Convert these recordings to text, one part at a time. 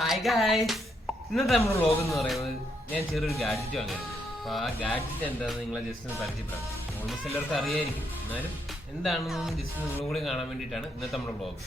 Hi guys, ഇന്നത്തെ നമ്മുടെ vlog എന്ന് പറയുന്നത് ഞാൻ ചെറിയൊരു ഗാഡ്ജറ്റ് വാങ്ങിയിരുന്നു. അപ്പോൾ ആ ഗാഡ്ജറ്റ് എന്താണെന്ന് നിങ്ങളെ ജസ്റ്റ് ഒന്ന് പരിചയപ്പെടാം. ഓൾമോസ്റ്റ് എല്ലാവർക്കും അറിയായിരിക്കും, എന്നാലും എന്താണെന്ന് ജസ്റ്റ് നിങ്ങളും കൂടി കാണാൻ വേണ്ടിയിട്ടാണ് ഇന്നത്തെ നമ്മുടെ വ്ലോഗ്.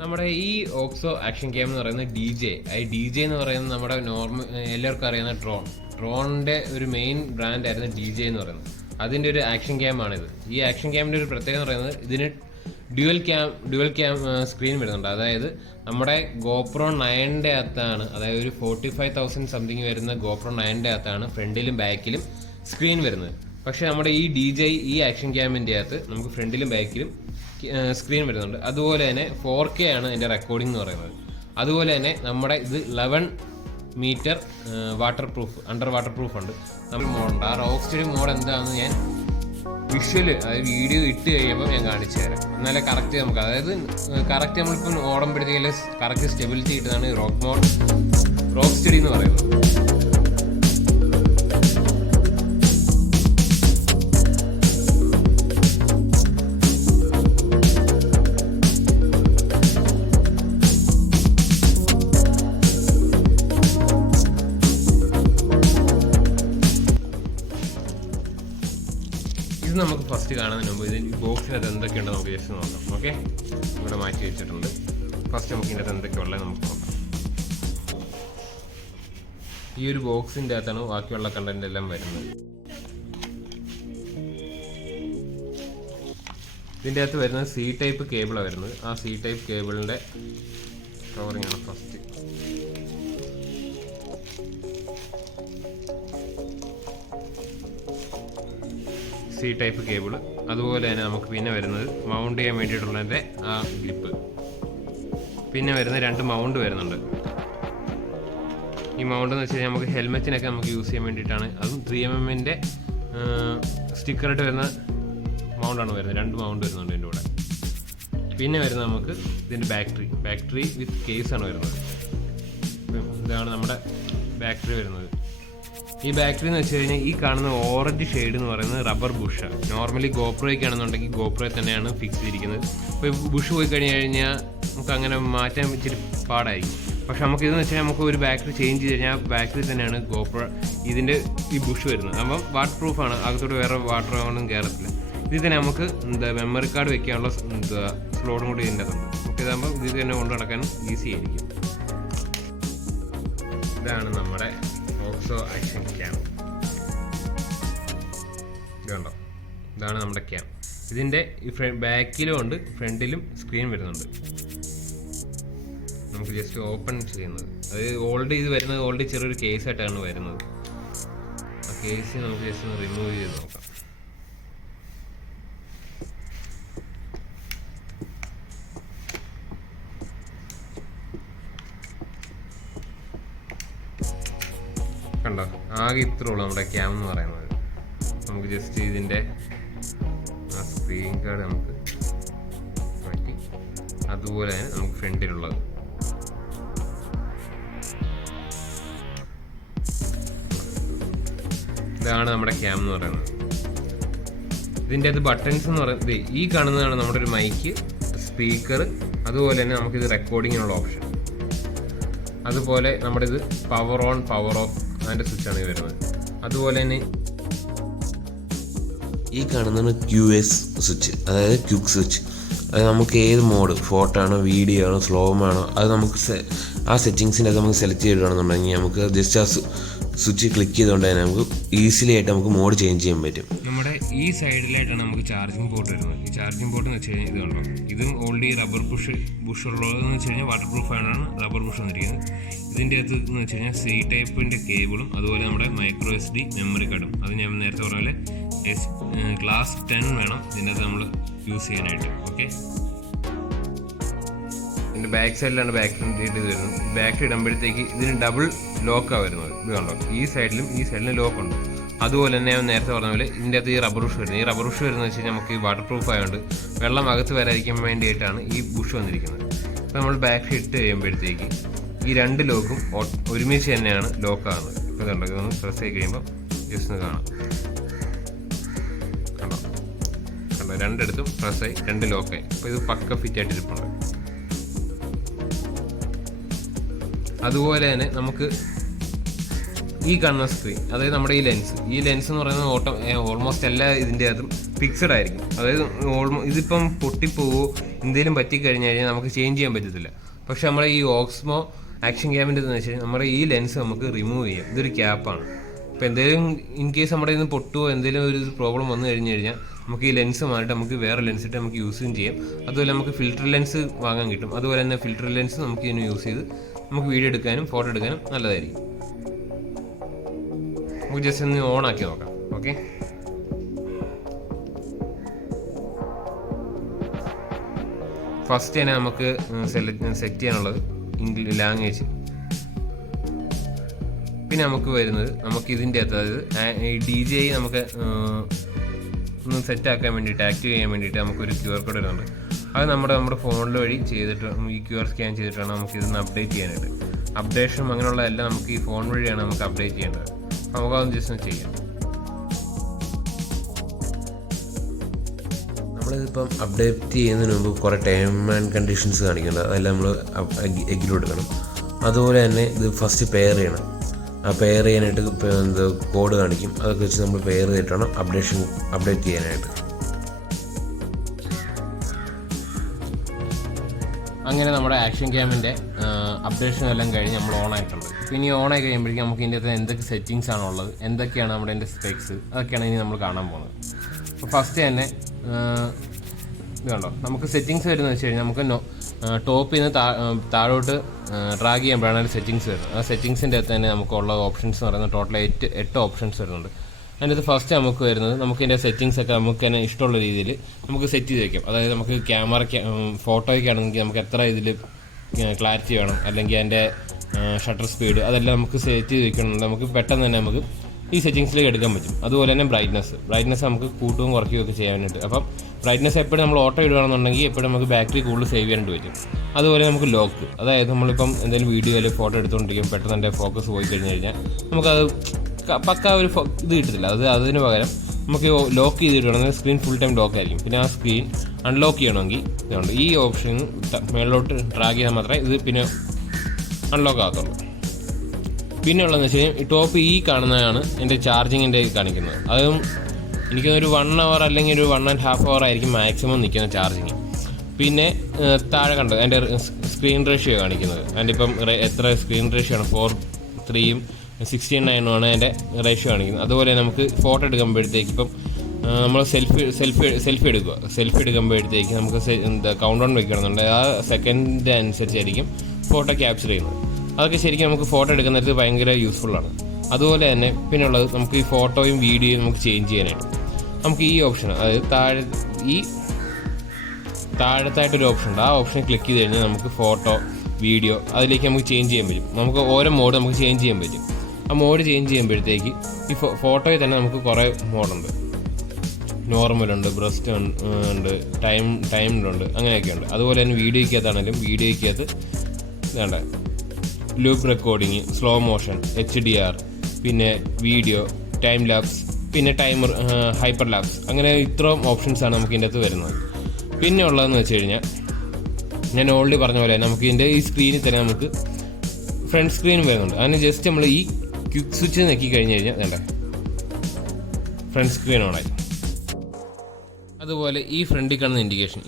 നമ്മുടെ ഈ ഓക്സോ ആക്ഷൻ ക്യാം എന്ന് പറയുന്നത് DJI എന്ന് പറയുന്നത് നമ്മുടെ എല്ലാവർക്കും അറിയുന്ന ഡ്രോണിൻ്റെ ഒരു മെയിൻ ബ്രാൻഡ് ആയിരുന്നു DJI എന്ന് പറയുന്നത്. അതിൻ്റെ ഒരു ആക്ഷൻ ക്യാമാണിത്. ഈ ആക്ഷൻ ക്യാമിൻ്റെ ഒരു പ്രത്യേകത എന്ന് പറയുന്നത് ഇതിന് ഡ്യുവൽ ക്യാം സ്ക്രീൻ വരുന്നുണ്ട്. അതായത് നമ്മുടെ ഗോപ്രോ 9ൻ്റെ അകത്താണ്, അതായത് ഒരു 45,000 സംതിങ് വരുന്ന ഗോപ്രോ 9ൻ്റെ അകത്താണ് ഫ്രണ്ടിലും ബാക്കിലും സ്ക്രീൻ വരുന്നത്. പക്ഷേ നമ്മുടെ ഈ DJI ഈ ആക്ഷൻ ക്യാമിൻ്റെ അകത്ത് നമുക്ക് ഫ്രണ്ടിലും ബാക്കിലും സ്ക്രീൻ വരുന്നുണ്ട്. അതുപോലെ തന്നെ 4K ആണ് എൻ്റെ റെക്കോർഡിംഗ് എന്ന് പറയുന്നത്. അതുപോലെ തന്നെ നമ്മുടെ ഇത് 11 മീറ്റർ അണ്ടർ വാട്ടർ പ്രൂഫ് ഉണ്ട്. നമ്മൾ മോഡുണ്ട്. ആ റോക്ക് സ്റ്റഡി മോഡ് എന്താണെന്ന് ഞാൻ അതായത് വീഡിയോ ഇട്ട് കഴിയുമ്പോൾ ഞാൻ കാണിച്ചു തരാം. എന്നാലേ കറക്റ്റ് നമുക്ക്, അതായത് കറക്റ്റ് നമ്മളിപ്പോൾ ഓടുമ്പോഴത്തേക്ക് കറക്റ്റ് സ്റ്റെബിലിറ്റി കിട്ടുന്നതാണ് ഈ റോക്ക് സ്റ്റഡി എന്ന് പറയുന്നത്. ഇത് നമുക്ക് ഫസ്റ്റ് കാണുന്നതിന് മുമ്പ് ഇതിന് ബോക്സിനകത്ത് എന്തൊക്കെയുണ്ടോ നമുക്ക് ജസ്റ്റ് നോക്കാം. ഓക്കെ, ഇവിടെ മാറ്റി വെച്ചിട്ടുണ്ട്. ഫസ്റ്റ് നമുക്ക് ഇതിനകത്ത് എന്തൊക്കെയുള്ളത് നമുക്ക് നോക്കാം. ഈ ഒരു ബോക്സിൻ്റെ അകത്താണ് ബാക്കിയുള്ള കണ്ടന്റ് എല്ലാം വരുന്നത്. ഇതിൻ്റെ അകത്ത് വരുന്നത് C ടൈപ്പ് കേബിളാണ് വരുന്നത്. ആ C ടൈപ്പ് കേബിളിൻ്റെ കവറിങ് ആണ് ഫസ്റ്റ്. C type cable. അതുപോലെ തന്നെ നമുക്ക് പിന്നെ വരുന്നത് മൗണ്ട് ചെയ്യാൻ വേണ്ടിയിട്ടുള്ളതിൻ്റെ ആ ഗ്രിപ്പ്. പിന്നെ വരുന്ന 2 മൗണ്ട് വരുന്നുണ്ട്. ഈ മൗണ്ട് എന്ന് വെച്ച് കഴിഞ്ഞാൽ നമുക്ക് ഹെൽമെറ്റിനൊക്കെ നമുക്ക് യൂസ് ചെയ്യാൻ വേണ്ടിയിട്ടാണ്. അതും 3mm സ്റ്റിക്കറായിട്ട് വരുന്ന മൗണ്ടാണ് വരുന്നത്. 2 മൗണ്ട് വരുന്നുണ്ട് ഇതിൻ്റെ കൂടെ. പിന്നെ വരുന്നത് നമുക്ക് ഇതിൻ്റെ ബാറ്ററി വിത്ത് കേസാണ് വരുന്നത്. ഇതാണ് നമ്മുടെ ബാറ്ററി വരുന്നത്. ഈ ബാറ്ററി എന്ന് വെച്ച് കഴിഞ്ഞാൽ ഈ കാണുന്ന ഓറഞ്ച് ഷെയ്ഡ് എന്ന് പറയുന്നത് റബ്ബർ ബുഷാണ്. നോർമലി ഗോപ്രോയ്ക്ക് ആണെന്നുണ്ടെങ്കിൽ ഗോപ്രോയിൽ തന്നെയാണ് ഫിക്സ് ചെയ്തിരിക്കുന്നത്. അപ്പോൾ ബുഷ് പോയി കഴിഞ്ഞാൽ നമുക്ക് അങ്ങനെ മാറ്റാൻ ഇച്ചിരി പാടായിരിക്കും. പക്ഷെ നമുക്ക് ഇതെന്ന് വെച്ചാൽ നമുക്ക് ഒരു ബാറ്ററി ചേഞ്ച് ചെയ്ത് കഴിഞ്ഞാൽ ബാറ്ററി തന്നെയാണ് ഗോപ്രോ ഇതിൻ്റെ ഈ ബുഷ് വരുന്നത്. അപ്പം വാട്ടർ പ്രൂഫാണ്, അകത്തോട്ട് വേറെ വാട്ടർ ഒന്നും കയറത്തില്ല. ഇതിൽ തന്നെ നമുക്ക് മെമ്മറി കാർഡ് വെക്കാനുള്ള സ്ലോട്ടും കൂടി ഇതിൻ്റെ അകത്തുണ്ട്. നമുക്ക് ഇതാകുമ്പോൾ ഇതിൽ തന്നെ കൊണ്ട് നടക്കാനും ഈസി ആയിരിക്കും. ഇതാണ് നമ്മുടെ ഓക്സോ ആക്ഷൻ ക്യാം. ഇതുണ്ടോ, ഇതാണ് നമ്മുടെ ക്യാം. ഇതിൻ്റെ ബാക്കിലും ഉണ്ട് ഫ്രണ്ടിലും സ്ക്രീൻ വരുന്നുണ്ട്. നമുക്ക് ജസ്റ്റ് ഓപ്പൺ ചെയ്യുന്നത്, അതായത് ഇത് വരുന്നത് ഓൾറെഡി ചെറിയൊരു കേസായിട്ടാണ് വരുന്നത്. ആ കേസ് നമുക്ക് ജസ്റ്റ് ഒന്ന് റിമൂവ് ചെയ്ത് നോക്കാം. കണ്ടോ, ആകെ ഇത്രേ ഉള്ളൂ നമ്മുടെ ക്യാം എന്ന് പറയുന്നത്. നമുക്ക് ജസ്റ്റ് ഇതിൻ്റെ ആ സ്ക്രീൻ കാർഡ് നമുക്ക് മാറ്റി, അതുപോലെ തന്നെ നമുക്ക് ഫ്രണ്ടിലുള്ളത് ഇതാണ് നമ്മുടെ ക്യാം എന്ന് പറയുന്നത്. ഇതിൻ്റെ അത് ബട്ടൺസ് എന്ന് പറയുന്നത് ഈ കാണുന്നതാണ് നമ്മുടെ ഒരു മൈക്ക്, സ്പീക്കർ, അതുപോലെ തന്നെ നമുക്കിത് റെക്കോർഡിങ്ങിനുള്ള ഓപ്ഷൻ. അതുപോലെ നമ്മുടെ ഇത് പവർ ഓൺ പവർ ഓഫ് അതിൻ്റെ സ്വിച്ചാണ് ഈ വരുന്നത്. അതുപോലെ തന്നെ ഈ കാണുന്നതാണ് QS സ്വിച്ച്, അതായത് ക്വിക്ക് സ്വിച്ച്. അത് നമുക്ക് ഏത് മോഡ്, ഫോട്ടോ ആണോ വീഡിയോ ആണോ സ്ലോ ആണോ അത് നമുക്ക് ആ സെറ്റിങ്സിൻ്റെ അത് നമുക്ക് സെലക്ട് ചെയ്തിടുകയാണെന്നുണ്ടെങ്കിൽ നമുക്ക് ജസ്റ്റ് ആ സ്വിച്ച് ക്ലിക്ക് ചെയ്തുകൊണ്ട് തന്നെ നമുക്ക് ഈസിലി ആയിട്ട് നമുക്ക് മോഡ് ചേഞ്ച് ചെയ്യാൻ പറ്റും. നമ്മുടെ ഈ സൈഡിലായിട്ടാണ് നമുക്ക് ചാർജിങ് പോർട്ട് വരുന്നത്. ഈ ചാർജിങ് പോർട്ട് എന്ന് വെച്ച് കഴിഞ്ഞാൽ ഇത് കണ്ടോ, ഇതും ഓൾറെഡി റബ്ബർ ബുഷ് ഉള്ളതെന്ന് വെച്ച് കഴിഞ്ഞാൽ വാട്ടർ പ്രൂഫ് ആണ് റബ്ബർ ബുഷ് വന്നിരിക്കുന്നത്. ഇതിൻ്റെ അകത്ത് എന്ന് വെച്ച് കഴിഞ്ഞാൽ സി ടൈപ്പിൻ്റെ കേബിളും അതുപോലെ നമ്മുടെ മൈക്രോ SD മെമ്മറി കാർഡും. അത് ഞാൻ നേരത്തെ പറഞ്ഞ പോലെ ക്ലാസ് 10 വേണം ഇതിൻ്റെ അകത്ത് നമ്മൾ യൂസ് ചെയ്യാനായിട്ട്. ഓക്കെ, ഇതിൻ്റെ ബാക്ക് സൈഡിലാണ് ബാറ്ററി ഇത് വരുന്നത്. ബാറ്ററി ഇടുമ്പോഴത്തേക്ക് ഇതിന് ഡബിൾ ലോക്കാണ് വരുന്നത്. ഇത് കണ്ടോ, ഈ സൈഡിലും ലോക്കുണ്ട്. അതുപോലെ തന്നെ ഞാൻ നേരത്തെ പറഞ്ഞ പോലെ ഇതിൻ്റെ അകത്ത് ഈ റബ്ബർ ബുഷ് വരുന്നത്. ഈ റബ്ബർ ബുഷ് വരുന്നത് വെച്ച് കഴിഞ്ഞാൽ നമുക്ക് ഈ വാട്ടർ പ്രൂഫ് ആയതുകൊണ്ട് വെള്ളം അകത്ത് വരാതിരിക്കാൻ വേണ്ടിയിട്ടാണ് ഈ ബുഷ് വന്നിരിക്കുന്നത്. അപ്പോൾ നമ്മൾ ബാറ്ററി ഇട്ട് കഴിയുമ്പോഴത്തേക്ക് ഈ 2 ലോക്കും ഒരുമിച്ച് തന്നെയാണ് ലോക്കാകുന്നത്. ഇപ്പോൾ കണ്ടോ, ഇതൊന്ന് പ്രസ് ചെയ്ത് കഴിയുമ്പോൾ ജസ്റ്റ് ഒന്ന് കാണാം. കണ്ടോ, രണ്ടിടത്തും പ്രസ്സായി 2 ലോക്കായി. അപ്പോൾ ഇത് പക്ക ഫിറ്റായിട്ട് ഇരിപ്പുണ്ട്. അതുപോലെ തന്നെ നമുക്ക് ഈ കാണുന്ന സ്ക്രീൻ, അതായത് നമ്മുടെ ഈ ലെൻസ് എന്ന് പറയുന്നത് ഓൾമോസ്റ്റ് എല്ലാ ഇതിൻ്റെ അകത്തും ഫിക്സഡ് ആയിരിക്കും. അതായത് ഇതിപ്പം പൊട്ടിപ്പോവോ എന്തെങ്കിലും പറ്റിക്കഴിഞ്ഞ് കഴിഞ്ഞാൽ നമുക്ക് ചേഞ്ച് ചെയ്യാൻ പറ്റത്തില്ല. പക്ഷെ നമ്മുടെ ഈ ഓക്സ്മോ ആക്ഷൻ ക്യാമിൻ്റെ എന്ന് വെച്ച് കഴിഞ്ഞാൽ നമ്മുടെ ഈ ലെൻസ് നമുക്ക് റിമൂവ് ചെയ്യാം. ഇതൊരു ക്യാപ്പാണ്. ഇപ്പോൾ എന്തെങ്കിലും ഇൻ കേസ് നമ്മുടെ ഇന്ന് പൊട്ടുവോ എന്തെങ്കിലും ഒരു പ്രോബ്ലം വന്നു കഴിഞ്ഞ് കഴിഞ്ഞാൽ നമുക്ക് ഈ ലെൻസ് മാറിയിട്ട് നമുക്ക് വേറെ ലെൻസ് ഇട്ട് നമുക്ക് യൂസും ചെയ്യാം. അതുപോലെ നമുക്ക് ഫിൽറ്റർ ലെൻസ് വാങ്ങാൻ കിട്ടും. അതുപോലെ തന്നെ ഫിൽറ്റർ ലെൻസ് നമുക്ക് ഇതിന് യൂസ് ചെയ്ത് നമുക്ക് വീഡിയോ എടുക്കാനും ഫോട്ടോ എടുക്കാനും നല്ലതായിരിക്കും. നമുക്ക് ജസ്റ്റ് ഒന്ന് ഓൺ ആക്കി നോക്കാം. ഓക്കെ, ഫസ്റ്റ് തന്നെ നമുക്ക് സെറ്റ് ചെയ്യാനുള്ളത് ലാംഗ്വേജ്. പിന്നെ നമുക്ക് വരുന്നത് നമുക്ക് ഇതിൻ്റെ അകത്ത്, അതായത് ഈ DJI നമുക്ക് ഒന്ന് സെറ്റ് ആക്കാൻ വേണ്ടിയിട്ട് ആക്റ്റീവ് ചെയ്യാൻ വേണ്ടിയിട്ട് നമുക്കൊരു QR കോഡ് വരുന്നുണ്ട്. അത് നമ്മുടെ ഫോണിൽ വഴി ചെയ്തിട്ട് ഈ QR സ്കാൻ ചെയ്തിട്ടാണ് നമുക്ക് ഇതൊന്ന് അപ്ഡേറ്റ് ചെയ്യാനായിട്ട്. അപ്ഡേഷനും അങ്ങനെയുള്ള എല്ലാം നമുക്ക് ഈ ഫോൺ വഴിയാണ് നമുക്ക് അപ്ഡേറ്റ് ചെയ്യേണ്ടത്. അപ്പോൾ നമുക്കതൊന്ന് ജസ്റ്റ് ഒന്ന് ചെയ്യാം. നമ്മളിതിപ്പം അപ്ഡേറ്റ് ചെയ്യുന്നതിന് മുമ്പ് കുറേ ടേം ആൻഡ് കണ്ടീഷൻസ് കാണിക്കുന്നുണ്ട്. അതെല്ലാം നമ്മൾ എഗ്രി കൊടുക്കണം. അതുപോലെ തന്നെ ഇത് ഫസ്റ്റ് പെയർ ചെയ്യണം. ആ പെയർ ചെയ്യാനായിട്ട് കോഡ് കാണിക്കും. അതൊക്കെ വെച്ച് നമ്മൾ പെയർ ചെയ്തിട്ടാണ് അപ്ഡേറ്റ് ചെയ്യാനായിട്ട്. അങ്ങനെ നമ്മുടെ ആക്ഷൻ ക്യാമിൻ്റെ അപ്ഡേഷൻ എല്ലാം കഴിഞ്ഞ് നമ്മൾ ഓൺ ആയിട്ടുണ്ട്. പിന്നെ ഈ ഓൺ ആയി കഴിയുമ്പോഴേക്കും നമുക്ക് ഇതിൻ്റെ അകത്ത് എന്തൊക്കെ സെറ്റിങ്സ് ആണ് ഉള്ളത്, എന്തൊക്കെയാണ് നമ്മുടെ ഇതിൻ്റെ സ്പെക്സ്, അതൊക്കെയാണ് ഇനി നമ്മൾ കാണാൻ പോകുന്നത്. അപ്പോൾ ഫസ്റ്റ് തന്നെ ഇത് കണ്ടോ, നമുക്ക് സെറ്റിങ്സ് വരുന്നത് വെച്ച് കഴിഞ്ഞാൽ നമുക്ക് ടോപ്പിൽ നിന്ന് താഴോട്ട് ഡ്രാഗ് ചെയ്യുമ്പോഴാണ് അതിൻ്റെ സെറ്റിങ്സ് വരുന്നത്. ആ സെറ്റിങ്സിൻ്റെ അകത്ത് തന്നെ നമുക്കുള്ള ഓപ്ഷൻസ് എന്ന് പറയുന്നത് ടോട്ടൽ 8 ഓപ്ഷൻസ് വരുന്നുണ്ട്. അതിൻ്റെ അത് ഫസ്റ്റ് നമുക്ക് വരുന്നത് നമുക്ക് ഇതിൻ്റെ സെറ്റിങ്സ് ഒക്കെ നമുക്ക് തന്നെ ഇഷ്ടമുള്ള രീതിയിൽ നമുക്ക് സെറ്റ് ചെയ്ത് വയ്ക്കാം. അതായത് നമുക്ക് ഫോട്ടോയ്ക്ക് ആണെങ്കിൽ നമുക്ക് എത്ര ഇതിൽ ക്ലാരിറ്റി വേണം, അല്ലെങ്കിൽ അതിൻ്റെ ഷട്ടർ സ്പീഡ്, അതെല്ലാം നമുക്ക് സെറ്റ് ചെയ്ത് വയ്ക്കണമെന്നുണ്ട്. നമുക്ക് പെട്ടെന്ന് തന്നെ നമുക്ക് ഈ സെറ്റിങ്സിലേക്ക് എടുക്കാൻ പറ്റും. അതുപോലെ തന്നെ ബ്രൈറ്റ്നസ് നമുക്ക് കൂട്ടുകയും കുറയ്ക്കുകയും ഒക്കെ ചെയ്യാൻ വേണ്ടിയിട്ട്. അപ്പം ബ്രൈറ്റ്നസ് എപ്പോഴും നമ്മൾ ഓട്ടോ ഇടുകയാണെന്നുണ്ടെങ്കിൽ എപ്പോഴും നമുക്ക് ബാറ്ററി കൂടുതൽ സേവ് ചെയ്യാനായിട്ട് പറ്റും. അതുപോലെ നമുക്ക് ലോക്ക്, അതായത് നമ്മളിപ്പം എന്തെങ്കിലും വീഡിയോ അല്ലെങ്കിൽ ഫോട്ടോ എടുത്തുകൊണ്ടിരിക്കും, പെട്ടെന്ന് എൻ്റെ ഫോക്കസ് പോയി കഴിഞ്ഞ് കഴിഞ്ഞാൽ നമുക്കത് പക്ക ഒരു ഇത് കിട്ടത്തില്ല. അതിന് പകരം നമുക്ക് ലോക്ക് ചെയ്തിട്ടുണ്ടെങ്കിൽ സ്ക്രീൻ ഫുൾ ടൈം ലോക്ക് ആയിരിക്കും. പിന്നെ ആ സ്ക്രീൻ അൺലോക്ക് ചെയ്യണമെങ്കിൽ ഇതുകൊണ്ട് ഈ ഓപ്ഷൻ മേളിലോട്ട് ഡ്രാഗ് ചെയ്താൽ മാത്രമേ ഇത് പിന്നെ അൺലോക്ക് ആകത്തുള്ളൂ. പിന്നെ ഉള്ളതെന്ന് വെച്ച് കഴിഞ്ഞാൽ ഈ ടോപ്പ് കാണുന്നതാണ് എൻ്റെ ചാർജിങ്ങിൻ്റെ കാണിക്കുന്നത്. അതും എനിക്കൊരു 1 hour അല്ലെങ്കിൽ ഒരു 1.5 hour ആയിരിക്കും മാക്സിമം നിൽക്കുന്ന ചാർജിങ്. പിന്നെ താഴെ കണ്ടത് എൻ്റെ സ്ക്രീൻ റേഷ്യോ കാണിക്കുന്നത്. അതിൻ്റെ ഇപ്പം എത്ര സ്ക്രീൻ റേഷ്യോ ആണ്, 4:3 16:9 എൻ്റെ റേഷ്യോ കാണിക്കുന്നത്. അതുപോലെ നമുക്ക് ഫോട്ടോ എടുക്കുമ്പോഴത്തേക്ക് ഇപ്പം നമ്മൾ സെൽഫി എടുക്കുമ്പോഴത്തേക്ക് നമുക്ക് കൗണ്ട് ഡൗൺ വെക്കണമെന്നുണ്ട്. ആ സെക്കൻഡ് അനുസരിച്ചായിരിക്കും ഫോട്ടോ ക്യാപ്ചർ ചെയ്യുന്നത്. അതൊക്കെ ശരിക്കും നമുക്ക് ഫോട്ടോ എടുക്കുന്നത് ഭയങ്കര യൂസ്ഫുള്ളാണ്. അതുപോലെ തന്നെ പിന്നെയുള്ളത് നമുക്ക് ഈ ഫോട്ടോയും വീഡിയോയും നമുക്ക് ചേഞ്ച് ചെയ്യാനായിട്ട് നമുക്ക് ഈ ഓപ്ഷൻ, അതായത് താഴത്തായിട്ടൊരു ഓപ്ഷൻ ഉണ്ട്. ആ ഓപ്ഷൻ ക്ലിക്ക് ചെയ്ത് കഴിഞ്ഞാൽ നമുക്ക് ഫോട്ടോ, വീഡിയോ അതിലേക്ക് നമുക്ക് ചേഞ്ച് ചെയ്യാൻ പറ്റും. നമുക്ക് ഓരോ മോഡ് നമുക്ക് ചേഞ്ച് ചെയ്യാൻ പറ്റും. ആ മോഡ് ചേഞ്ച് ചെയ്യുമ്പോഴത്തേക്ക് ഈ ഫോട്ടോയിൽ തന്നെ നമുക്ക് കുറേ മോഡുണ്ട്. നോർമലുണ്ട്, ബ്രസ്റ്റ് ഉണ്ട്, ടൈംഡുണ്ട്, അങ്ങനെയൊക്കെ ഉണ്ട്. അതുപോലെ തന്നെ വീഡിയോയ്ക്കകത്താണെങ്കിലും വീഡിയോയ്ക്കകത്ത് വേണ്ട loop recording, slow motion, HDR, പിന്നെ വീഡിയോ, ടൈം ലാപ്സ്, പിന്നെ ടൈമർ, ഹൈപ്പർ ലാപ്സ്, അങ്ങനെ ഇത്രയും ഓപ്ഷൻസാണ് നമുക്ക് ഇതിൻ്റെ അകത്ത് വരുന്നത്. പിന്നെ ഉള്ളതെന്ന് വെച്ച് കഴിഞ്ഞാൽ ഞാൻ ഓൾറെഡി പറഞ്ഞ പോലെ നമുക്ക് ഇതിൻ്റെ ഈ സ്ക്രീനിൽ തന്നെ നമുക്ക് ഫ്രണ്ട് സ്ക്രീനും വരുന്നുണ്ട്. അതിന് ജസ്റ്റ് നമ്മൾ ഈ ക്വിക്ക് സ്വിച്ച് നെക്കി കഴിഞ്ഞ് കഴിഞ്ഞാൽ വേണ്ട ഫ്രണ്ട് സ്ക്രീൻ ഓണായി. അതുപോലെ ഈ ഫ്രണ്ടിൽ കാണുന്ന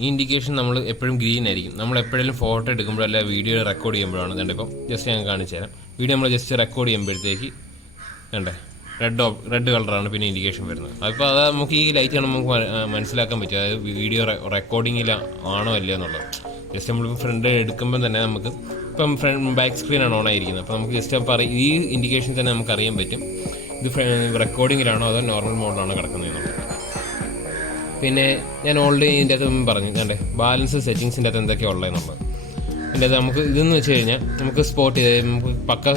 ഇൻഡിക്കേഷൻ നമ്മൾ എപ്പോഴും ഗ്രീൻ ആയിരിക്കും. നമ്മൾ എപ്പോഴും ഫോട്ടോ എടുക്കുമ്പോഴോ അല്ല വീഡിയോ റെക്കോർഡ് ചെയ്യുമ്പോഴാണ്. അതുകൊണ്ട് ഇപ്പം ജസ്റ്റ് ഞാൻ കാണിച്ചു തരാം. വീഡിയോ നമ്മൾ ജസ്റ്റ് റെക്കോർഡ് ചെയ്യുമ്പോഴത്തേക്ക് വേണ്ടേ റെഡ് കളറാണ് പിന്നെ ഇൻഡിക്കേഷൻ വരുന്നത്. അപ്പോൾ അത് നമുക്ക് ഈ ലൈറ്റ് കാണുമ്പോൾ നമുക്ക് മനസ്സിലാക്കാൻ പറ്റും അതായത് വീഡിയോ റെക്കോർഡിങ്ങിൽ ആണോ അല്ലയോ എന്നുള്ളത്. ജസ്റ്റ് നമ്മളിപ്പോൾ ഫ്രണ്ട് എടുക്കുമ്പോൾ തന്നെ നമുക്ക് ഇപ്പം ബാക്ക് സ്ക്രീനാണ് ഓൺ ആയിരിക്കുന്നത്. അപ്പോൾ നമുക്ക് ജസ്റ്റ് ഈ ഇൻഡിക്കേഷൻ തന്നെ നമുക്ക് അറിയാൻ പറ്റും ഇത് റെക്കോർഡിങ്ങിലാണോ അതോ നോർമൽ മോഡിലാണോ കിടക്കുന്നതെന്നുള്ളത്. പിന്നെ ഞാൻ ഓൾറെഡി ഇതിൻ്റെ അകത്ത് പറഞ്ഞു കണ്ടേ ബാലൻസ് സെറ്റിങ്സിൻ്റെ അകത്ത് എന്തൊക്കെയാണ് ഉള്ളതെന്നുള്ളത്. ഇതിൻ്റെ അകത്ത് നമുക്ക് ഇതെന്ന് വെച്ച് കഴിഞ്ഞാൽ നമുക്ക് സ്പോട്ട് ചെയ്ത് നമുക്ക് പക്ക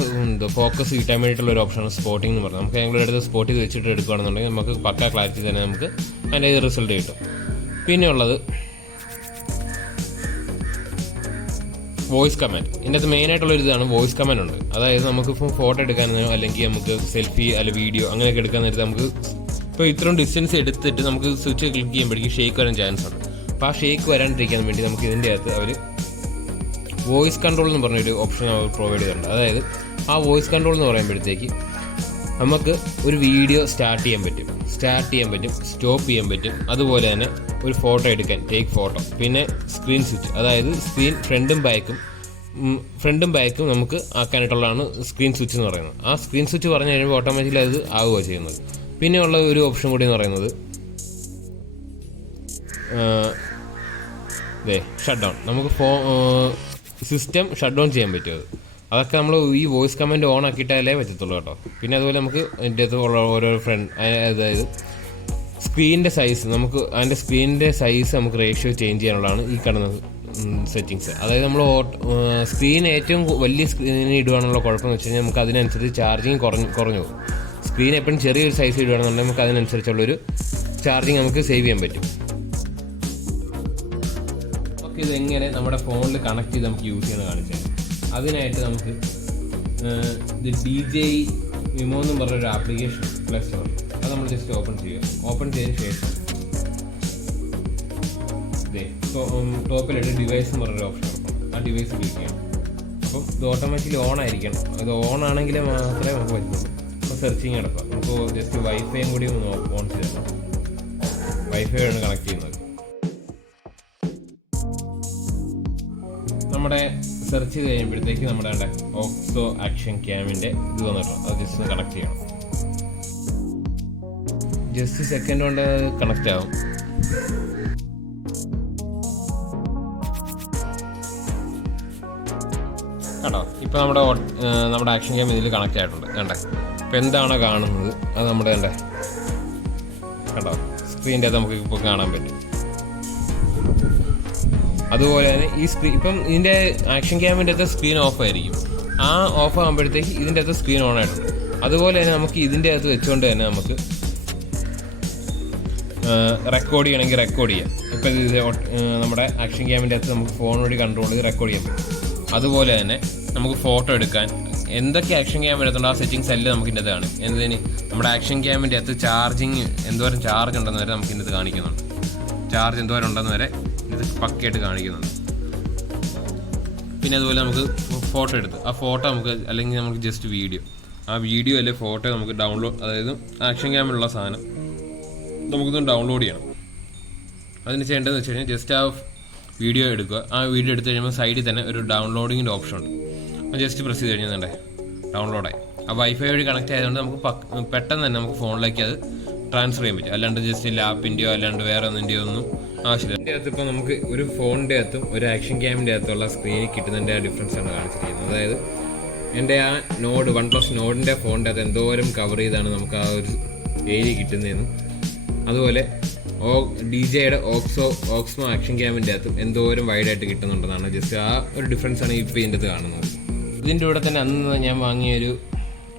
ഫോക്കസ് കിട്ടാൻ വേണ്ടിയിട്ടുള്ള ഒരു ഓപ്ഷനാണ് സ്പോട്ടിംഗ് എന്ന് പറഞ്ഞത്. നമുക്ക് ഞങ്ങളുടെ അടുത്ത് സ്പോട്ട് ചെയ്ത് വെച്ചിട്ട് എടുക്കുകയാണെന്നുണ്ടെങ്കിൽ നമുക്ക് പക്ക ക്ലാരിറ്റി തന്നെ നമുക്ക് അതിൻ്റെ റിസൾട്ട് കിട്ടും. പിന്നെ ഉള്ളത് വോയിസ് കമാൻഡ്. ഇതിൻ്റെ അകത്ത് മെയിനായിട്ടുള്ളൊരു ഇതാണ് വോയിസ് കമാൻഡ് ഉണ്ട്. അതായത് നമുക്കിപ്പോൾ ഫോട്ടോ എടുക്കാനോ അല്ലെങ്കിൽ നമുക്ക് സെൽഫി അല്ല വീഡിയോ അങ്ങനെയൊക്കെ എടുക്കാൻ നേരത്തെ നമുക്ക് ഇപ്പോൾ ഇത്രയും ഡിസ്റ്റൻസ് എടുത്തിട്ട് നമുക്ക് സ്വിച്ച് ക്ലിക്ക് ചെയ്യുമ്പോഴേക്കും ഷേക്ക് വരാൻ ചാൻസ് ഉണ്ട്. അപ്പോൾ ആ ഷേക്ക് വരാണ്ടിരിക്കാൻ വേണ്ടി നമുക്ക് ഇതിൻ്റെ അകത്ത് അവർ വോയിസ് കൺട്രോൾ എന്ന് പറഞ്ഞൊരു ഓപ്ഷൻ അവർ പ്രൊവൈഡ് ചെയ്തിട്ടുണ്ട്. അതായത് ആ വോയിസ് കൺട്രോൾ എന്ന് പറയുമ്പോഴത്തേക്ക് നമുക്ക് ഒരു വീഡിയോ സ്റ്റാർട്ട് ചെയ്യാൻ പറ്റും, സ്റ്റോപ്പ് ചെയ്യാൻ പറ്റും. അതുപോലെ തന്നെ ഒരു ഫോട്ടോ എടുക്കാൻ ടേക്ക് ഫോട്ടോ, പിന്നെ സ്ക്രീൻ സ്വിച്ച് അതായത് സ്ക്രീൻ ഫ്രണ്ടും ബാക്കും നമുക്ക് ആക്കാനായിട്ടുള്ളതാണ് സ്ക്രീൻ സ്വിച്ച് എന്ന് പറയുന്നത്. ആ സ്ക്രീൻ സ്വിച്ച് പറഞ്ഞു കഴിയുമ്പോൾ ഓട്ടോമാറ്റിക്കലി അത് ആവുകയാണ് ചെയ്യുന്നത്. പിന്നെയുള്ള ഒരു ഓപ്ഷൻ കൂടി എന്ന് പറയുന്നത് ഷട്ട് ഡൗൺ. നമുക്ക് സിസ്റ്റം ഷട്ട് ഡൗൺ ചെയ്യാൻ പറ്റും. അതൊക്കെ നമ്മൾ ഈ വോയിസ് കമാൻഡ് ഓൺ ആക്കിയിട്ടാലേ പറ്റത്തുള്ളൂ കേട്ടോ. പിന്നെ അതുപോലെ നമുക്ക് അതിൻ്റെ അകത്ത് ഉള്ള ഓരോ അതായത് സ്ക്രീനിൻ്റെ സൈസ് അതിൻ്റെ സ്ക്രീനിൻ്റെ സൈസ് നമുക്ക് റേഷ്യോ ചേഞ്ച് ചെയ്യാനുള്ളതാണ് ഈ കാണുന്ന സെറ്റിങ്സ്. അതായത് നമ്മൾ സ്ക്രീൻ ഏറ്റവും വലിയ സ്ക്രീനിന് ഇടുവാനുള്ള കുഴപ്പമെന്ന് വെച്ച് കഴിഞ്ഞാൽ നമുക്ക് അതിനനുസരിച്ച് ചാർജിങ് കുറഞ്ഞു പോകും. സ്ക്രീൻ എപ്പോഴും ചെറിയൊരു സൈസ് ഇടുകയാണെന്നുണ്ടെങ്കിൽ നമുക്ക് അതിനനുസരിച്ചുള്ളൊരു ചാർജിങ് നമുക്ക് സേവ് ചെയ്യാൻ പറ്റും. നമുക്ക് ഇതെങ്ങനെ നമ്മുടെ ഫോണിൽ കണക്ട് ചെയ്ത് നമുക്ക് യൂസ് ചെയ്യാൻ കാണിച്ചാൽ അതിനായിട്ട് നമുക്ക് ഇത് DJI OSMO എന്നും പറഞ്ഞൊരു ആപ്ലിക്കേഷൻ പ്ലേ സ്റ്റോർ അത് നമ്മൾ ജസ്റ്റ് ഓപ്പൺ ചെയ്യുക. ഓപ്പൺ ചെയ്തതിന് ശേഷം ടോപ്പിലായിട്ട് ഡിവൈസ് എന്ന് പറഞ്ഞൊരു ഓപ്ഷൻ എടുക്കണം. ആ ഡിവൈസ് ക്ലിക്ക് ചെയ്യണം. അപ്പം ഇത് ഓട്ടോമാറ്റിക്കലി ഓൺ ആയിരിക്കണം. അത് ഓൺ ആണെങ്കിൽ മാത്രമേ നമുക്ക് പറ്റുള്ളൂ. അപ്പോൾ സെർച്ചിങ് നടക്കാം. നമുക്ക് ജസ്റ്റ് വൈഫൈയും കൂടി ഒന്ന് ഓൺ ചെയ്യണം. വൈഫൈ ആണ് കണക്ട് ചെയ്യുന്നത്. നമ്മുടെ സെർച്ച് ചെയ്ത് കഴിയുമ്പോഴത്തേക്ക് നമ്മുടെ ഓക്സോ ആക്ഷൻ ക്യാമിൻ്റെ ഇത് വന്നിട്ടുണ്ട്. അത് ജസ്റ്റ് ഒന്ന് കണക്ട് ചെയ്യണം. ജസ്റ്റ് സെക്കൻഡ് കൊണ്ട് കണക്റ്റ് ആവും. കേട്ടോ ഇപ്പോൾ നമ്മുടെ ആക്ഷൻ ക്യാം ഇതിൽ കണക്റ്റ് ആയിട്ടുണ്ട്. കണ്ടേ ഇപ്പോൾ എന്താണോ കാണുന്നത് അത് നമ്മുടെ കേട്ടോ സ്ക്രീനിൻ്റെ അത് നമുക്ക് ഇപ്പോൾ കാണാൻ പറ്റും. അതുപോലെ തന്നെ ഈ സ്ക്രീൻ ഇപ്പം ഇതിൻ്റെ ആക്ഷൻ ക്യാമിൻ്റെ അകത്ത് സ്ക്രീൻ ഓഫ് ആയിരിക്കും. ആ ഓഫ് ആകുമ്പോഴത്തേക്ക് ഇതിൻ്റെ അകത്ത് സ്ക്രീൻ ഓൺ ആയിട്ടുണ്ട്. അതുപോലെ തന്നെ നമുക്ക് ഇതിൻ്റെ അകത്ത് വെച്ചുകൊണ്ട് തന്നെ നമുക്ക് റെക്കോർഡ് ചെയ്യണമെങ്കിൽ റെക്കോർഡ് ചെയ്യാം. ഇപ്പം ഇത് നമ്മുടെ ആക്ഷൻ ക്യാമിൻ്റെ അകത്ത് നമുക്ക് ഫോൺ വഴി കൺട്രോൾ ചെയ്ത് റെക്കോർഡ് ചെയ്യാൻ പറ്റും. അതുപോലെ തന്നെ നമുക്ക് ഫോട്ടോ എടുക്കാൻ എന്തൊക്കെ ആക്ഷൻ ക്യാം എടുത്തുണ്ടോ ആ സെറ്റിങ്സ് എല്ലാം നമുക്ക് ഇതിൻ്റെ അകത്താണ്. എന്തിന് നമ്മുടെ ആക്ഷൻ ക്യാമിൻ്റെ അകത്ത് ചാർജിങ് എന്തോരം ചാർജ് ഉണ്ടെന്ന് വരെ നമുക്ക് ഇതിൻ്റെ കാണിക്കുന്നുണ്ട്. ചാർജ് എന്തോരം ഉണ്ടെന്ന് വരെ ഇത് പക്കയായിട്ട് കാണിക്കുന്നുണ്ട്. പിന്നെ അതുപോലെ നമുക്ക് ഫോട്ടോ എടുത്ത് ആ ഫോട്ടോ നമുക്ക് അല്ലെങ്കിൽ നമുക്ക് ജസ്റ്റ് ആ വീഡിയോ അല്ലെങ്കിൽ ഫോട്ടോ നമുക്ക് ഡൗൺലോഡ് അതായത് ആക്ഷൻ ക്യാമിലുള്ള സാധനം നമുക്കിതൊന്ന് ഡൗൺലോഡ് ചെയ്യണം. അതിന് ചെയ്യേണ്ടതെന്ന് വെച്ച് കഴിഞ്ഞാൽ ജസ്റ്റ് ആ വീഡിയോ എടുക്കുക. ആ വീഡിയോ എടുത്ത് കഴിയുമ്പോൾ സൈഡിൽ തന്നെ ഒരു ഡൗൺലോഡിങ്ങിൻ്റെ ഓപ്ഷൻ ഉണ്ട്. അത് ജസ്റ്റ് പ്രസ് ചെയ്ത് കഴിഞ്ഞാൽ ഡൗൺലോഡായി. ആ വൈഫൈ വഴി കണക്ട് ആയതുകൊണ്ട് നമുക്ക് പെട്ടെന്ന് തന്നെ നമുക്ക് ഫോണിലേക്ക് അത് ട്രാൻസ്ഫർ ചെയ്യാൻ പറ്റും. അല്ലാണ്ട് ജസ്റ്റ് ലാപ്പിൻ്റെയോ അല്ലാണ്ട് വേറെ ഒന്നിൻ്റെയോ ഒന്നും ആവശ്യമില്ല. ഇതിൻ്റെ അകത്ത് ഇപ്പോൾ നമുക്ക് ഒരു ഫോണിൻ്റെ അകത്തും ഒരു ആക്ഷൻ ക്യാമിൻ്റെ അകത്തുള്ള സ്ക്രീനിൽ കിട്ടുന്നതിൻ്റെ ആ ഡിഫറൻസ് ആണ് കാണിച്ചിരിക്കുന്നത്. അതായത് എൻ്റെ ആ നോഡ് OnePlus നോഡിൻ്റെ ഫോണിൻ്റെ അകത്ത് എന്തോരം കവർ ചെയ്താണ് നമുക്ക് ആ ഒരു ഏരിയ കിട്ടുന്നതെന്നും അതുപോലെ DJIയുടെ ഓക്സ്മോ ആക്ഷൻ ക്യാമിൻ്റെ അകത്തും എന്തോരം വൈഡായിട്ട് കിട്ടുന്നുണ്ടെന്നാണ് ജസ്റ്റ് ആ ഒരു ഡിഫറൻസ് ആണ് ഇപ്പോൾ ഇതിൻ്റെ അകത്ത് കാണുന്നത്. ഇതിൻ്റെ കൂടെ തന്നെ അന്ന് ഞാൻ വാങ്ങിയൊരു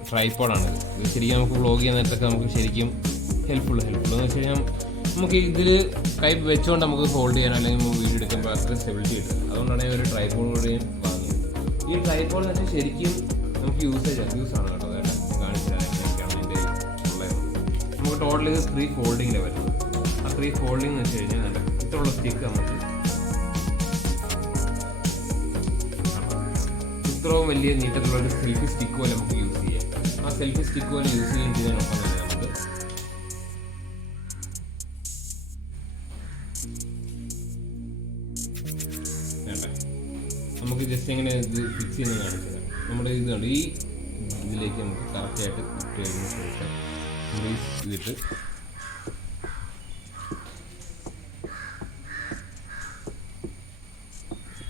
ട്രൈപോഡാണിത്. ഇത് ശരിക്കും നമുക്ക് വ്ളോഗ് ചെയ്യുന്ന നേരത്തൊക്കെ നമുക്ക് ശരിക്കും ഹെൽപ്ഫുൾ എന്ന് വെച്ച് കഴിഞ്ഞാൽ നമുക്ക് ഇതിൽ കൈ വെച്ചുകൊണ്ട് നമുക്ക് ഹോൾഡ് ചെയ്യാനോ അല്ലെങ്കിൽ വീഡിയോ എടുക്കുമ്പോൾ അത്ര സ്റ്റെബിലിറ്റി കിട്ടും. അതുകൊണ്ടാണ് ഞാൻ ഒരു ട്രൈപോഡ് കൂടെയും വാങ്ങിയത്. ഈ ട്രൈപോഡ് എന്ന് വെച്ചാൽ ശരിക്കും നമുക്ക് യൂസാണ് കേട്ടോ. അതായത് കാണിച്ചാൽ എങ്ങനെയൊക്കെയാണ് ഇതിൻ്റെ ഉള്ളത്. നമുക്ക് ടോട്ടൽ ഇത് 3 ഫോൾഡിങ്ങിൻ്റെ വരുന്നത്. ആ 3 ഫോൾഡിങ് എന്ന് വെച്ച് കഴിഞ്ഞാൽ ഇത്രയുള്ള സ്റ്റിക്ക് നമുക്ക് ഇത്രയും വലിയ നീട്ടത്തിലുള്ള ഒരു സെൽഫി സ്റ്റിക്ക് പോലെ നമുക്ക് യൂസ് ചെയ്യാം. ആ സെൽഫി സ്റ്റിക്ക് പോലെ യൂസ് ചെയ്യുന്നതിനൊപ്പം തന്നെ നമുക്ക് ജസ്റ്റ് എങ്ങനെ ഇത് ഫിക്സ് ചെയ്യുന്നത് കാണിച്ചു തരാം. നമ്മുടെ ഇതുണ്ട് ഈ ഇതിലേക്ക് നമുക്ക് കറക്റ്റായിട്ട് ഇട്ട് കഴിഞ്ഞ ശേഷം ഗ്രീസ് ചെയ്തിട്ട്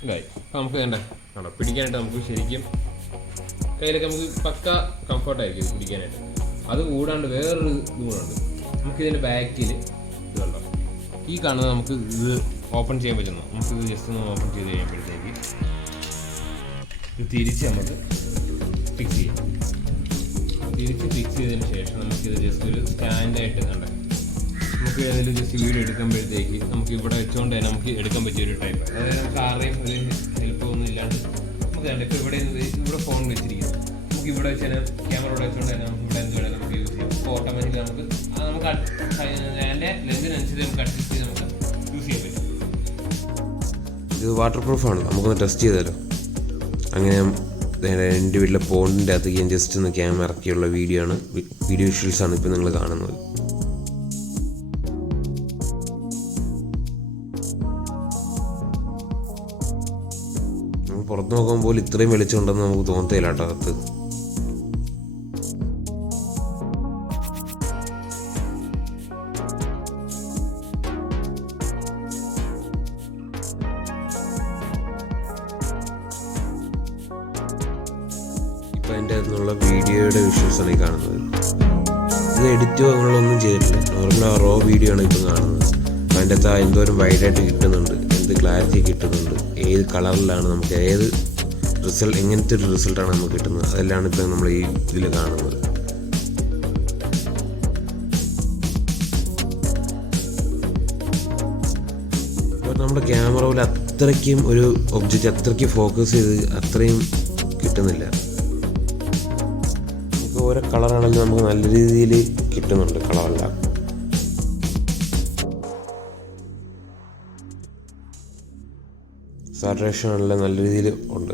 ഇതായി. അപ്പോൾ നമുക്ക് വേണ്ട പിടിക്കാനായിട്ട് നമുക്ക് ശരിക്കും കയ്യിലൊക്കെ നമുക്ക് പക്ക കംഫർട്ടായിരിക്കും ഇത് പിടിക്കാനായിട്ട്. അത് കൂടാണ്ട് വേറൊരു ഇത് കൂടാണ്ട് നമുക്കിതിൻ്റെ ബാക്കിൽ ഇത് കണ്ടോ, ഈ കാണുന്നത് നമുക്ക് ഇത് ഓപ്പൺ ചെയ്യാൻ പറ്റുന്നു. നമുക്കിത് ജസ്റ്റ് ഒന്ന് ഓപ്പൺ ചെയ്ത് കഴിയുമ്പോഴത്തേക്ക് ഇത് തിരിച്ച് നമുക്ക് ഫിക്സ് ചെയ്യാം. തിരിച്ച് ഫിക്സ് ചെയ്തതിന് ശേഷം നമുക്കിത് ജസ്റ്റ് ഒരു സ്റ്റാൻഡായിട്ട് കണ്ട നമുക്ക് ഏതെങ്കിലും ജസ്റ്റ് വീഡിയോ എടുക്കുമ്പോഴത്തേക്ക് നമുക്ക് ഇവിടെ വെച്ചുകൊണ്ട് തന്നെ നമുക്ക് എടുക്കാൻ പറ്റിയൊരു ടൈപ്പ്. അതായത് നമുക്ക് ആരുടെയും ഒരു ഹെൽപ്പ് ഒന്നും ഇല്ലാണ്ട് നമുക്ക് കണ്ട ഇപ്പോൾ ഇവിടെ ഫോൺ വെച്ചിരിക്കുന്നത് നമുക്ക് ഇവിടെ വെച്ച് തന്നെ ക്യാമറ ഇവിടെ വെച്ചുകൊണ്ട് തന്നെ നമുക്ക് ഇവിടെ എന്ത് വേണമെങ്കിലും നമുക്ക് യൂസ് ചെയ്യാം. അപ്പോൾ ഓട്ടോമാറ്റിക്കലി നമുക്ക് അതിൻ്റെ ലെൻസിനനുസരിച്ച് നമുക്ക് അഡ്ജസ്റ്റ് ചെയ്ത് നമുക്ക് യൂസ് ചെയ്യാൻ പറ്റും. ഇത് വാട്ടർ പ്രൂഫാണ്, നമുക്കൊന്ന് ടെസ്റ്റ് ചെയ്താലോ. അങ്ങനെ എൻ്റെ വീട്ടിലെ പോണ്ടിൻ്റെ അകത്തേക്ക് ഞാൻ ജസ്റ്റ് ഒന്ന് ക്യാമറ ഇറക്കിയുള്ള വീഡിയോ വിഷ്വൽസാണ് ഇപ്പോൾ നിങ്ങൾ കാണുന്നത്. നമ്മൾ പുറത്ത് നോക്കുമ്പോൾ ഇത്രയും വെളിച്ചമുണ്ടെന്ന് നമുക്ക് തോന്നത്തില്ല കേട്ടോ അകത്ത്. ഇപ്പോൾ അതിൻ്റെ അകത്തുനിന്നുള്ള വീഡിയോയുടെ വിഷ്വൽസാണ് ഈ കാണുന്നത്. ഇത് എഡിറ്റോ അങ്ങനെയൊന്നും ചെയ്തിട്ടില്ല, നോർമൽ ആ റോ വീഡിയോ ആണ് ഇപ്പം കാണുന്നത്. അപ്പോൾ അതിൻ്റെ അകത്ത് എന്തോരം വൈഡായിട്ട് കിട്ടുന്നുണ്ട്, എന്ത് ക്ലാരിറ്റി കിട്ടുന്നുണ്ട്, ഏത് കളറിലാണ് നമുക്ക് ഏത് റിസൾട്ട്, എങ്ങനത്തെ ഒരു റിസൾട്ടാണ് നമുക്ക് കിട്ടുന്നത്, അതെല്ലാം ഇപ്പം നമ്മൾ ഈ ഇതിൽ കാണുന്നത്. അപ്പോൾ നമ്മുടെ ക്യാമറയിൽ അത്രയ്ക്കും ഒരു ഒബ്ജക്റ്റ് അത്രയ്ക്ക് ഫോക്കസ് ചെയ്ത് അത്രയും കിട്ടുന്നില്ല. നമുക്ക് ഓരോ കളറാണെങ്കിലും നമുക്ക് നല്ല രീതിയിൽ കിട്ടുന്നുണ്ട് കളറെല്ലാം. സാച്ചുറേഷൻ ആണെല്ലാം നല്ല രീതിയിൽ ഉണ്ട്.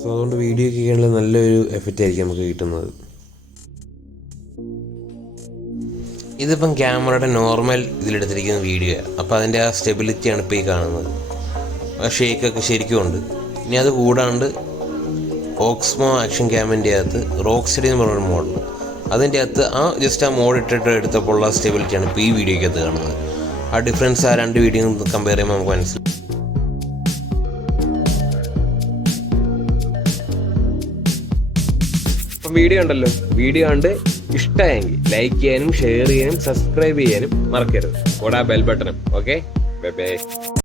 സോ അതുകൊണ്ട് വീഡിയോ ഒക്കെ ആണെങ്കിൽ നല്ലൊരു എഫക്റ്റ് ആയിരിക്കും നമുക്ക് കിട്ടുന്നത്. ഇതിപ്പം ക്യാമറയുടെ നോർമൽ ഇതിലെടുത്തിരിക്കുന്ന വീഡിയോ, അപ്പോൾ അതിൻ്റെ ആ സ്റ്റെബിലിറ്റിയാണ് ഇപ്പോൾ ഈ കാണുന്നത്. ആ ഷേക്കൊക്കെ ശരിക്കും ഉണ്ട്. ഇനി അത് കൂടാണ്ട് ഓക്സ്മോ ആക്ഷൻ ക്യാമിൻ്റെ അകത്ത് റോക്ക് സ്റ്റഡി എന്ന് പറഞ്ഞൊരു മോഡുണ്ട്. അതിൻ്റെ അകത്ത് ജസ്റ്റ് ആ മോഡ് ഇട്ടിട്ട് എടുത്തപ്പോൾ ഉള്ള സ്റ്റെബിലിറ്റിയാണ് ഇപ്പോൾ ഈ വീഡിയോയ്ക്കകത്ത് കാണുന്നത്. ആ ഡിഫറൻസ് ആ രണ്ട് വീഡിയോ കമ്പയർ ചെയ്യുമ്പോൾ നമുക്ക് മനസ്സിലാവും. അപ്പം വീഡിയോ ഉണ്ടല്ലോ, വീഡിയോ കണ്ട് ഇഷ്ടമായെങ്കിൽ ലൈക്ക് ചെയ്യാനും ഷെയർ ചെയ്യാനും സബ്സ്ക്രൈബ് ചെയ്യാനും മറക്കരുത്. കൂടെ ആ ബെൽ ബട്ടണും. Okay, bye bye.